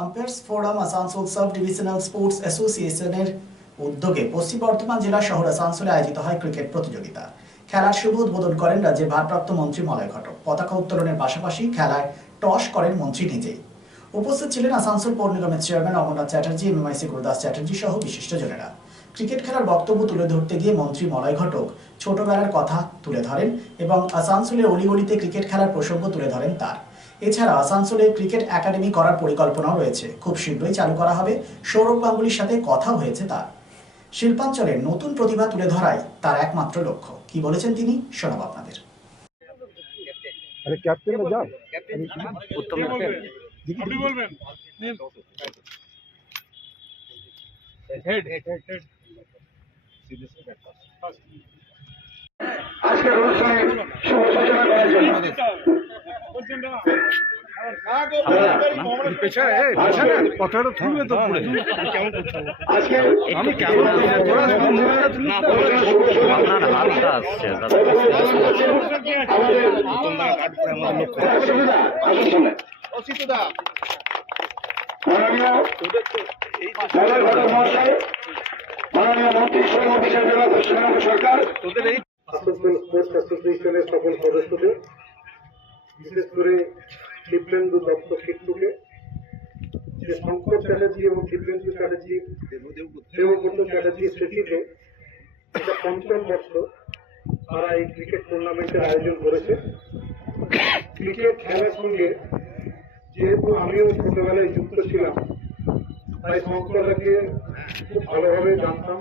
Umpires forum Asansol sub divisional sports অ্যাসোসিয়েশনের উদ্যোগে পশ্চিম বর্ধমান জেলা শহর আসানসোলে আয়োজিত হয় ক্রিকেট প্রতিযোগিতা। খেলার শুভ উদ্বোধন করেন রাজ্যের ভারপ্রাপ্ত মন্ত্রী মলয় ঘটক। পতাকা উত্তোলনের পাশাপাশি খেলায় টস করেন মন্ত্রী নিজেই। উপস্থিত ছিলেন আসানসোল পৌর নিগমের চেয়ারম্যান অমরনাথ চ্যাটার্জি, এমএমআইসি গুরুদাস চ্যাটার্জি সহ বিশিষ্টজনেরা। ক্রিকেট খেলার বক্তব্য তুলে ধরতে গিয়ে মন্ত্রী মলয় ঘটক ছোটবেলার কথা তুলে ধরেন এবং আসানসোলের অলিগলিতে ক্রিকেট খেলার প্রসঙ্গ তুলে ধরেন তার। এছাড়া আসানসোলে ক্রিকেট একাডেমি করার পরিকল্পনাও রয়েছে, খুব শীঘ্রই চালু করা হবে। সৌরভ গাঙ্গুলির সাথে কথা হয়েছে তার। শিল্পাঞ্চলের নতুন প্রতিভা তুলে ধরাই তার একমাত্র লক্ষ্য। কি বলেছেন তিনি, শোনাব আপনাদের। अरे कैप्टन ना जाओ उत्तम আপনি বলবেন হেড আজকের অনুষ্ঠানে শুভ সূচনা করার জন্য কথাটা তুলবে তো পুরো আজকে আমি কেমন আপনার হাতটা আসছে মাননীয় মন্ত্রী শ্রম অফিসার জেলা পশ্চিমবঙ্গ সরকার আসানসোল স্পোর্টস অ্যাসোসিয়েশনের সকল সদস্যদের, বিশেষ করে দিব্যেন্দু দত্ত কিট্টুকে, যে শঙ্কর চ্যাটার্জি এবং দিব্যেন্দু চ্যাটার্জি, দেবব্রত চ্যাটার্জির স্মৃতিতে এটা ৫ম বর্ষ তারা এই ক্রিকেট টুর্নামেন্টের আয়োজন করেছে। ক্রিকেট খেলার সঙ্গে যেহেতু আমিও ছোটবেলায় যুক্ত ছিলাম, তাই শঙ্করদাকে খুব ভালোভাবে জানতাম।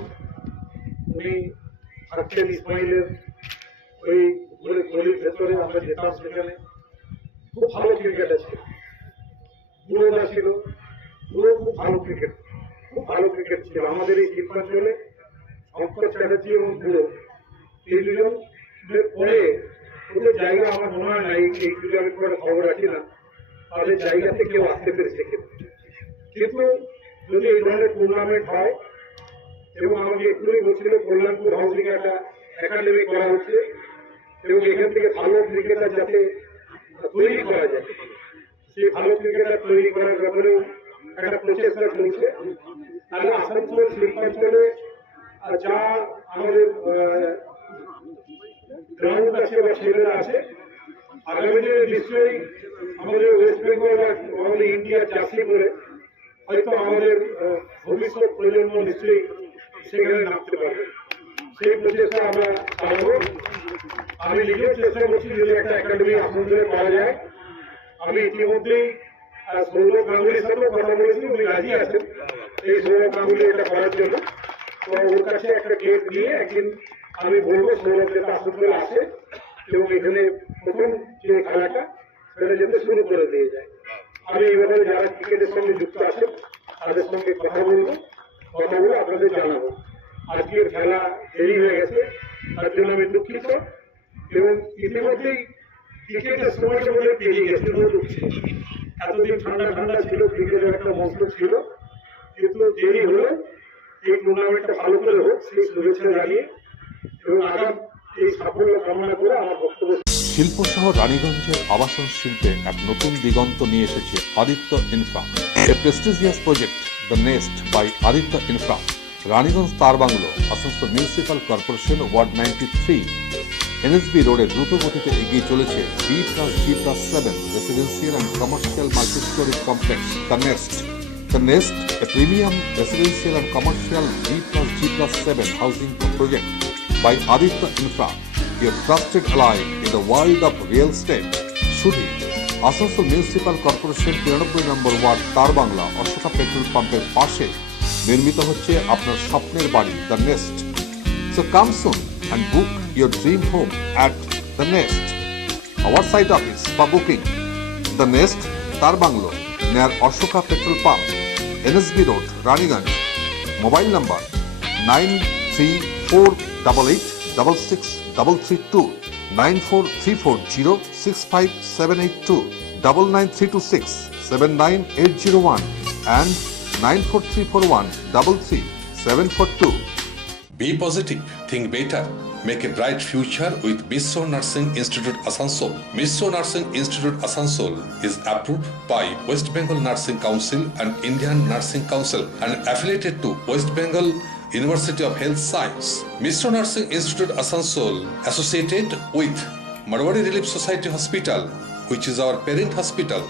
উনি থাকতেন ইসমাইলের ওই গলির ভেতরে, আমরা যেতাম সেখানে। খুব ভালো ক্রিকেটার ছিল, বুড়োদা ছিল, বুড়ো খুব ভালো ক্রিকেট ছিল। আমাদের এই শিল্পাঞ্চলে শঙ্কর চ্যাটার্জি এবং বুড়ো এই দুজনের পরে ওদের জায়গা আমার মনে হয় না, এই দুটো আমি কোনো খবর রাখি না, তাদের জায়গাতে কেউ আসতে পেরেছে। কিন্তু যদি এই ধরনের টুর্নামেন্ট হয়, এবং আমাকে একটুই বলছিল কল্যাণপুর হাউজিং একটা একাডেমি করা হচ্ছে এবং এখান থেকে ভালো ক্রিকেটার যাতে তৈরি করা যায়, সেই ভালো ক্রিকেটার তৈরি করার ব্যাপারেও একটা প্রচেষ্টা চলছে। তাহলে আসানসোল শিল্পাঞ্চলে যা আমাদের গ্রাউন্ড আছে বা ছেলেরা আছে, আগামী দিনে নিশ্চয়ই আমাদের ওয়েস্ট বেঙ্গল বা আমাদের ইন্ডিয়ার চাষি করে হয়তো আমাদের ভবিষ্যৎ প্রজন্ম নিশ্চয়ই সেখানে নামতে পারবে। সেই প্রচেষ্টা আমরা চালাবো। আমি নিজেও চেষ্টা করছি যদি একটা একাডেমি আসানসোলে পাওয়া যায়। আমি ইতিমধ্যেই সৌরভ গাঙ্গুলির সাথেও কথা বলেছি, উনি রাজি আছেন এই সৌরভ গাঙ্গুলি এটা করার জন্য। তো ওর কাছে একটা ডেট নিয়ে একদিন আমি বলবো সৌরভ যাতে আসানসোলে আসে এবং এখানে প্রথম যে খেলাটা সেটা যাতে শুরু করে দিয়ে যায়। আমি এই ব্যাপারে যারা ক্রিকেটের সঙ্গে যুক্ত আছেন তাদের সঙ্গে কথা বলবো, কথাগুলো আপনাদের জানাবো। আজকের খেলা দেরি হয়ে গেছে, তার জন্য আমি দুঃখিত। এবং ইতিমধ্যেই ক্রিকেটের সময়টা বোধ হয় পেরিয়ে গেছে, এতদিন ঠান্ডা ছিল, ক্রিকেটের একটা মৌসুম ছিল, কিন্তু দেরি হলে এই টুর্নামেন্টটা ভালো করে হোক সেই শুভেচ্ছা জানিয়ে এবং আগাম এই সাফল্য কামনা করে আমার বক্তব্য। শিল্প শহর রানীগঞ্জের আবাসন শিল্পে এক নতুন দিগন্ত নিয়ে এসেছে Aditya Infra, a prestigious project the nest by Aditya Infra. Raniganj তার bungalow, Asansol municipal corporation, ward 93, NSB রোডে দ্রুত গতিতে এগিয়ে চলেছে B+G+7 residential and commercial multi storey complex the nest. The Nest, a premium residential and commercial B+G+7 housing project by Aditya Infra, your trusted ally in the world of real estate. Shudi, Asansol municipal corporation 93 number ward তার Bangla Ashoka petrol পাম্পের পাশে নির্মিত হচ্ছে আপনার স্বপ্নের বাড়ি the nest. So come soon and book your dream home at the Nest. Our site office for booking the Nest, তার bungalow, near Ashoka Petrol Pump, NSB Road, Raniganj. Mobile number 9348866332, 9434065782, 9932679801 and 94341333742. Be positive, think better, make a bright future with Misro Nursing Institute Asansol. Misro Nursing Institute Asansol is approved by West Bengal Nursing Council and Indian Nursing Council and affiliated to West Bengal University of Health Science. Misro Nursing Institute Asansol associated with Marwari Relief Society Hospital, which is our parent hospital,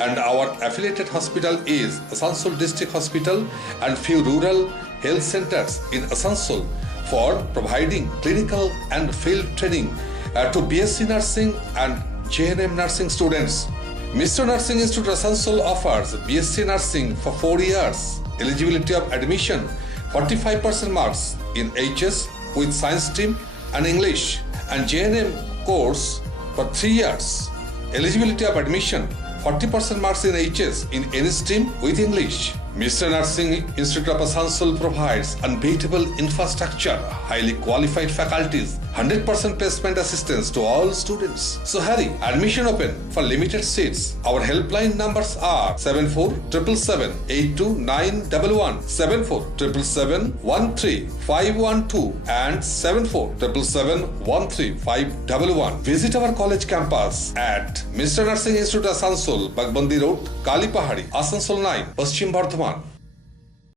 and our affiliated hospital is Asansol District Hospital and few rural health centers in Asansol for providing clinical and field training to BSc Nursing and JNM Nursing students. Misro Nursing Institute Asansol offers BSc Nursing for 4 years, eligibility of admission 45% marks in HS with science stream and English, and JNM course for 3 years, eligibility of admission 40% marks in HS in any stream with English. Misro Nursing Institute of Asansol provides unbeatable infrastructure, highly qualified faculties, 100% placement assistance to all students. So hurry, admission open for limited seats. Our helpline numbers are 7477782911, 7477713512 and 7477713511. Visit our college campus at Misro Nursing Institute Asansol, Bagbandi Road, Kalipahari, Asansol 9, Paschim Bardhaman.